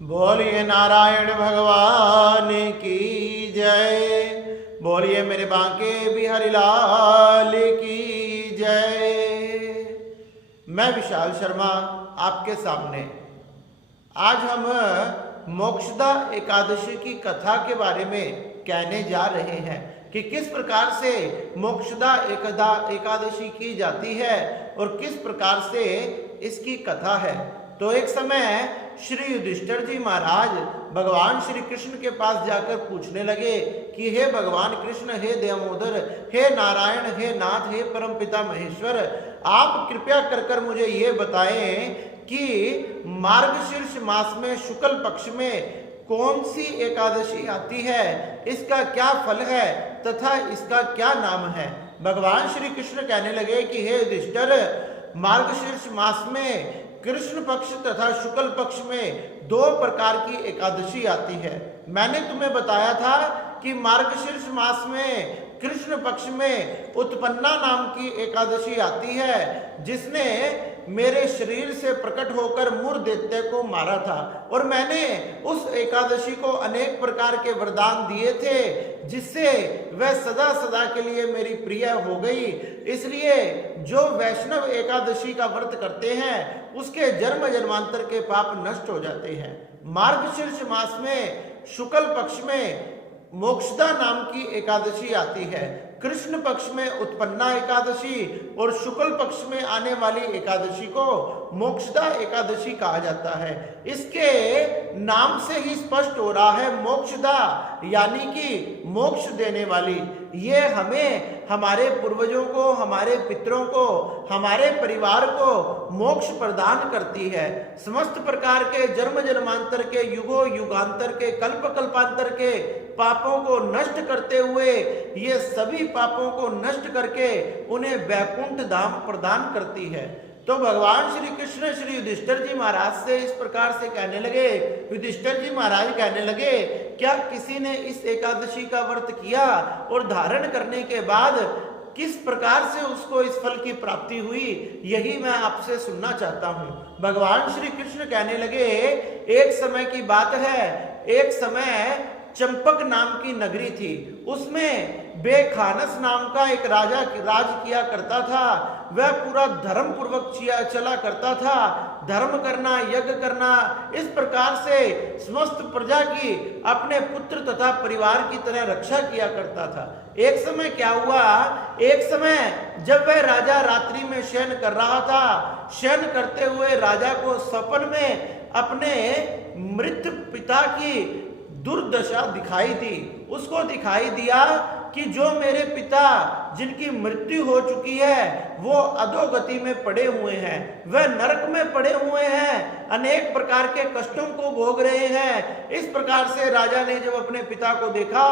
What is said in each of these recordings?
बोलिए नारायण भगवान की जय। बोलिए मेरे बांके बिहारी लाल की जय। मैं विशाल शर्मा आपके सामने आज हम मोक्षदा एकादशी की कथा के बारे में कहने जा रहे हैं कि किस प्रकार से मोक्षदा एकादशी की जाती है और किस प्रकार से इसकी कथा है। तो एक समय श्री युधिष्ठिर जी महाराज भगवान श्री कृष्ण के पास जाकर पूछने लगे कि हे भगवान कृष्ण, हे दामोदर, हे नारायण, हे नाथ, हे परमपिता महेश्वर, आप कृपया कर मुझे ये बताएं कि मार्गशीर्ष मास में शुक्ल पक्ष में कौन सी एकादशी आती है, इसका क्या फल है तथा इसका क्या नाम है। भगवान श्री कृष्ण कहने लगे कि हे युधिष्ठिर, मार्गशीर्ष मास में कृष्ण पक्ष तथा शुक्ल पक्ष में दो प्रकार की एकादशी आती है। मैंने तुम्हें बताया था कि मार्गशीर्ष मास में कृष्ण पक्ष में उत्पन्ना नाम की एकादशी आती है, जिसने मेरे शरीर से प्रकट होकर मुर दैत्य को मारा था और मैंने उस एकादशी को अनेक प्रकार के वरदान दिए थे, जिससे वह सदा सदा के लिए मेरी प्रिय हो गई। इसलिए जो वैष्णव एकादशी का व्रत करते हैं उसके जन्म जन्मांतर के पाप नष्ट हो जाते हैं। मार्गशीर्ष मास में शुक्ल पक्ष में मोक्षदा नाम की एकादशी आती है, कृष्ण पक्ष में उत्पन्ना एकादशी और शुक्ल पक्ष में आने वाली एकादशी को मोक्षदा एकादशी कहा जाता है। इसके नाम से ही स्पष्ट हो रहा है मोक्षदा यानी कि मोक्ष देने वाली। ये हमें, हमारे पूर्वजों को, हमारे पितरों को, हमारे परिवार को मोक्ष प्रदान करती है। समस्त प्रकार के जन्म जन्मांतर के, युगों युगांतर के, कल्प कल्पांतर के पापों को नष्ट करते हुए ये सभी पापों को नष्ट करके उन्हें वैकुंठ धाम प्रदान करती है। तो भगवान श्री कृष्ण श्री युधिष्ठिर जी महाराज से इस प्रकार से कहने लगे। युधिष्ठिर जी महाराज कहने लगे, क्या किसी ने इस एकादशी का व्रत किया और धारण करने के बाद किस प्रकार से उसको इस फल की प्राप्ति हुई, यही मैं आपसे सुनना चाहता हूँ। भगवान श्री कृष्ण कहने लगे, एक समय की बात है, एक समय चंपक नाम की नगरी थी। उसमें बेखानस नाम का एक राजा राज किया करता था। वह पूरा धर्म पूर्वक चला करता था। धर्म करना, यज्ञ करना, इस प्रकार से समस्त प्रजा की अपने पुत्र तथा परिवार की तरह रक्षा किया करता था। एक समय क्या हुआ, एक समय जब वह राजा रात्रि में शयन कर रहा था, शयन करते हुए राजा को सपन में अपने मृत पिता की दुर्दशा दिखाई दी। उसको दिखाई दिया कि जो मेरे पिता जिनकी मृत्यु हो चुकी है वो अधोगति में पड़े हुए हैं, वह नरक में पड़े हुए हैं, अनेक प्रकार के कष्टों को भोग रहे हैं। इस प्रकार से राजा ने जब अपने पिता को देखा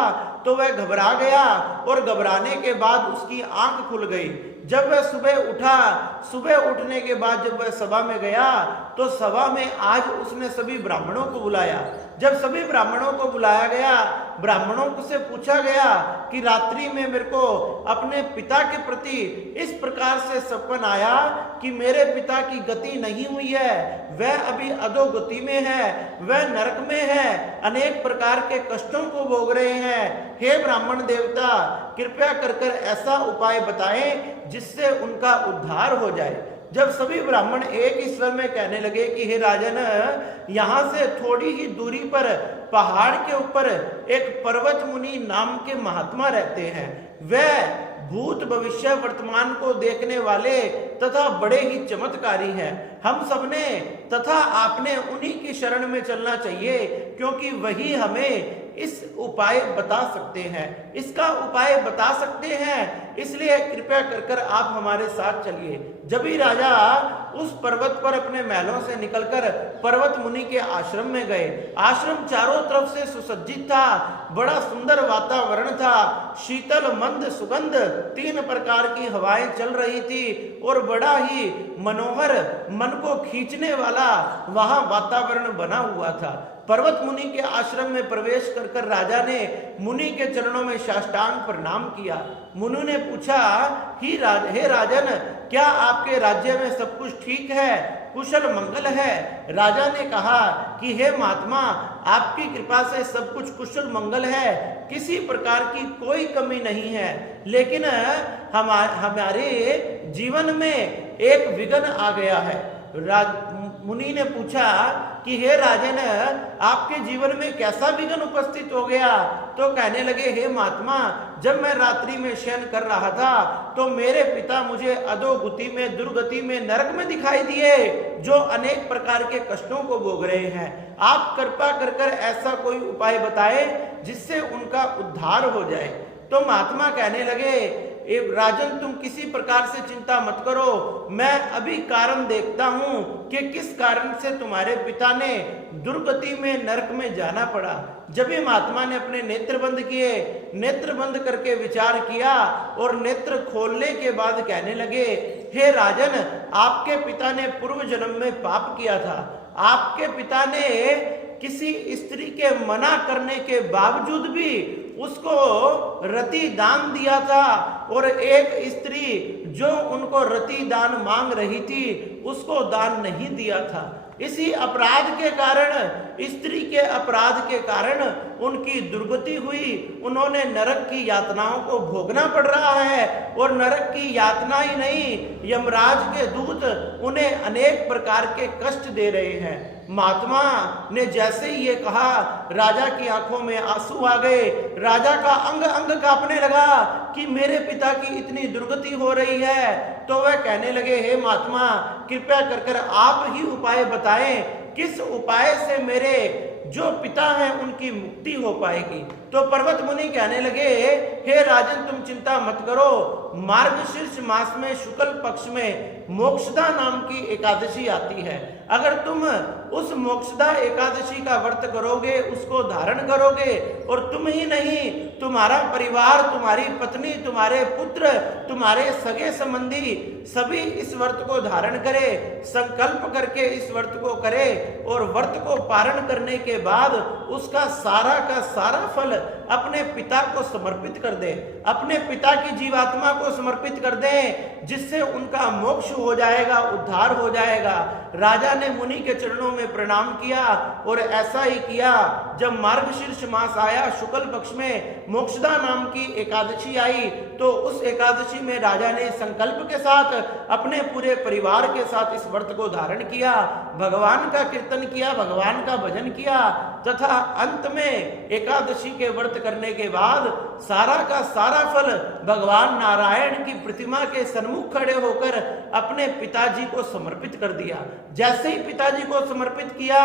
तो वह घबरा गया और घबराने के बाद उसकी आंख खुल गई। जब वह सुबह उठा, सुबह उठने के बाद जब वह सभा में गया तो सभा में आज उसने सभी ब्राह्मणों को बुलाया। जब सभी ब्राह्मणों को बुलाया गया, ब्राह्मणों से पूछा गया कि रात्रि में मेरे को अपने पिता के प्रति इस प्रकार से सपन आया कि मेरे पिता की गति नहीं हुई है, वह अभी अधोगति में है, वह नरक में है, अनेक प्रकार के कष्टों को भोग रहे हैं। हे ब्राह्मण देवता, कृपया कर ऐसा उपाय बताएं जिससे उनका उद्धार हो जाए। जब सभी ब्राह्मण एक ही स्वर में कहने लगे कि हे राजन, यहाँ से थोड़ी ही दूरी पर पहाड़ के ऊपर एक पर्वत मुनि नाम के महात्मा रहते हैं। वह भूत भविष्य वर्तमान को देखने वाले तथा बड़े ही चमत्कारी हैं। हम सबने तथा आपने उन्हीं की शरण में चलना चाहिए, क्योंकि वही हमें इस उपाय बता सकते हैं, इसका उपाय बता सकते हैं। इसलिए कृपया कर आप हमारे साथ चलिए। जब ही राजा उस पर्वत पर अपने महलों से निकलकर पर्वत मुनि के आश्रम में गए। आश्रम चारों तरफ से सुसज्जित था, बड़ा सुंदर वातावरण था, शीतल मंद सुगंध, 3 प्रकार की हवाएं चल रही थी और बड़ा ही मनोहर, मन को खींचने वाला वहां वातावरण बना हुआ था। पर्वत मुनि के आश्रम में प्रवेश कर राजा ने मुनि के चरणों में साष्टांग प्रणाम किया। मुनि ने पूछा, हे राजन, क्या आपके राज्य में सब कुछ ठीक है? कुशल मंगल है। राजा ने कहा कि हे महात्मा, आपकी कृपा से सब कुछ कुशल मंगल है, किसी प्रकार की कोई कमी नहीं है, लेकिन हमारे जीवन में एक विघ्न आ गया है। मुनि ने पूछा कि हे राजन, आपके जीवन में कैसा विघ्न उपस्थित हो गया? तो कहने लगे, हे महात्मा, जब मैं रात्रि में शयन कर रहा था तो मेरे पिता मुझे अधोगति में, दुर्गति में, नरक में दिखाई दिए, जो अनेक प्रकार के कष्टों को भोग रहे हैं। आप कृपा कर कर ऐसा कोई उपाय बताए जिससे उनका उद्धार हो जाए। तो महात्मा कहने लगे, राजन, तुम किसी प्रकार से चिंता मत करो, मैं अभी कारण देखता हूं कि किस कारण से तुम्हारे पिता ने दुर्गति में, नरक में जाना पड़ा। जब ये महात्मा ने अपने नेत्र बंद किए, नेत्र बंद करके विचार किया और नेत्र खोलने के बाद कहने लगे, हे राजन, आपके पिता ने पूर्व जन्म में पाप किया था। आपके पिता ने किसी स्त्री के मना करने के बावजूद भी उसको रति दान दिया था, और एक स्त्री जो उनको रति दान मांग रही थी उसको दान नहीं दिया था। इसी अपराध के कारण, स्त्री के अपराध के कारण उनकी दुर्गति हुई। उन्होंने नरक की यातनाओं को भोगना पड़ रहा है, और नरक की यातना ही नहीं, यमराज के दूत उन्हें अनेक प्रकार के कष्ट दे रहे हैं। महात्मा ने जैसे ही ये कहा, राजा की आंखों में आंसू आ गए। राजा का अंग अंग कांपने लगा कि मेरे पिता की इतनी दुर्गति हो रही है। तो वह कहने लगे, हे महात्मा, कृपया कर कर आप ही उपाय बताएं, किस उपाय से मेरे जो पिता हैं उनकी मुक्ति हो पाएगी। तो पर्वत मुनि कहने लगे, हे राजन, तुम चिंता मत करो, मार्गशीर्ष मास में शुक्ल पक्ष में मोक्षदा नाम की एकादशी आती है। अगर तुम उस मोक्षदा एकादशी का व्रत करोगे, उसको धारण करोगे, और तुम ही नहीं, तुम्हारा परिवार, तुम्हारी पत्नी, तुम्हारे पुत्र, तुम्हारे सगे संबंधी सभी इस व्रत को धारण करे, संकल्प करके इस व्रत को करे, और व्रत को पारण करने के बाद उसका सारा का सारा फल अपने पिता को समर्पित कर दे, अपने पिता की जीवात्मा को समर्पित कर दे, जिससे उनका मोक्ष हो जाएगा, उद्धार हो जाएगा। राजा ने मुनि के चरणों में प्रणाम किया, और ऐसा ही किया। जब मार्गशीर्ष मास आया, शुक्ल पक्ष में मोक्षदा नाम की एकादशी आई, तो उस एकादशी में राजा ने संकल्प के साथ अपने पूरे परिवार के साथ इस व्रत को धारण किया, भगवान का कीर्तन किया, भगवान का भजन किया, तथा अंत में एकादशी के व्रत करने के बाद सारा का सारा फल भगवान नारायण की प्रतिमा के सन्मुख खड़े होकर अपने पिताजी को समर्पित कर दिया। जैसे ही पिताजी को समर्पित किया,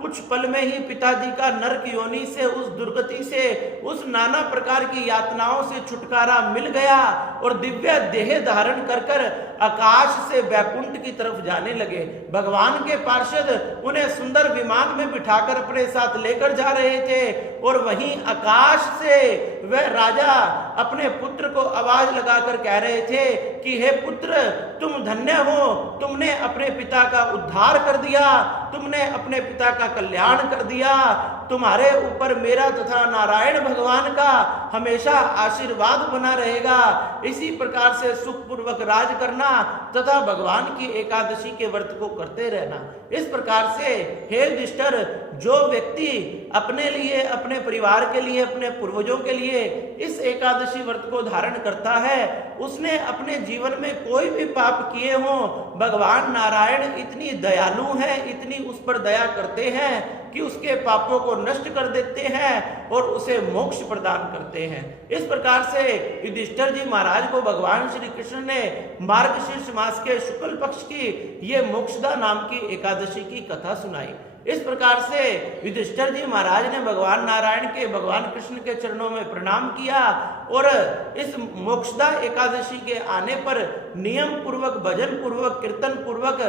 कुछ पल में ही पिताजी का नरक योनि से, उस दुर्गति से, उस नाना प्रकार की यातनाओं से छुटकारा मिल गया, और दिव्य देह धारण कर कर आकाश से वैकुंठ की तरफ जाने लगे। भगवान के पार्षद उन्हें सुंदर विमान में बिठाकर अपने साथ लेकर जा रहे थे, और वहीं आकाश से वह राजा अपने पुत्र को आवाज लगाकर कह रहे थे कि हे पुत्र, तुम धन्य हो, तुमने अपने पिता का उद्धार कर दिया, तुमने अपने पिता का कल्याण कर दिया, तुम्हारे ऊपर मेरा तथा नारायण भगवान का हमेशा आशीर्वाद बना रहेगा। इसी प्रकार से सुखपूर्वक राज करना तथा भगवान की एकादशी के व्रत को करते रहना। इस प्रकार से हे युधिष्ठिर, जो व्यक्ति अपने लिए, अपने परिवार के लिए, अपने पूर्वजों के लिए इस एकादशी व्रत को धारण करता है, उसने अपने जीवन में कोई भी पाप किए हों, भगवान नारायण इतनी दयालु हैं, इतनी उस पर दया करते हैं कि उसके पापों को नष्ट कर देते हैं और उसे मोक्ष प्रदान करते हैं। इस प्रकार से युधिष्ठिर जी महाराज को भगवान श्री कृष्ण ने मार्गशीर्ष मास के शुक्ल पक्ष की ये मोक्षदा नाम की एकादशी की कथा सुनाई। इस प्रकार से युधिष्ठिर जी महाराज ने भगवान नारायण के, भगवान कृष्ण के चरणों में प्रणाम किया, और इस मोक्षदा एकादशी के आने पर नियम पूर्वक, भजन पूर्वक, कीर्तन पूर्वक,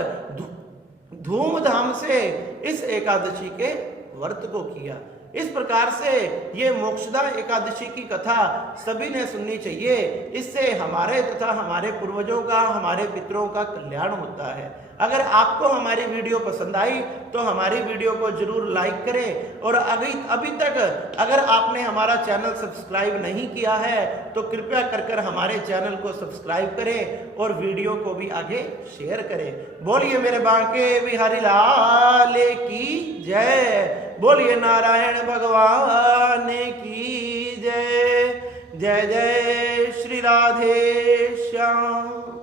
धूमधाम से इस एकादशी के व्रत को किया। इस प्रकार से ये मोक्षदा एकादशी की कथा सभी ने सुननी चाहिए। इससे हमारे तथा हमारे पूर्वजों का, हमारे पितरों का कल्याण होता है। अगर आपको हमारी वीडियो पसंद आई तो हमारी वीडियो को जरूर लाइक करें, और अभी तक अगर आपने हमारा चैनल सब्सक्राइब नहीं किया है तो कृपया कर हमारे चैनल को सब्सक्राइब करें और वीडियो को भी आगे शेयर करें। बोलिए मेरे बांके बिहारी लाल की जय। बोलिए नारायण भगवान की जय। जय जय श्री राधे श्याम।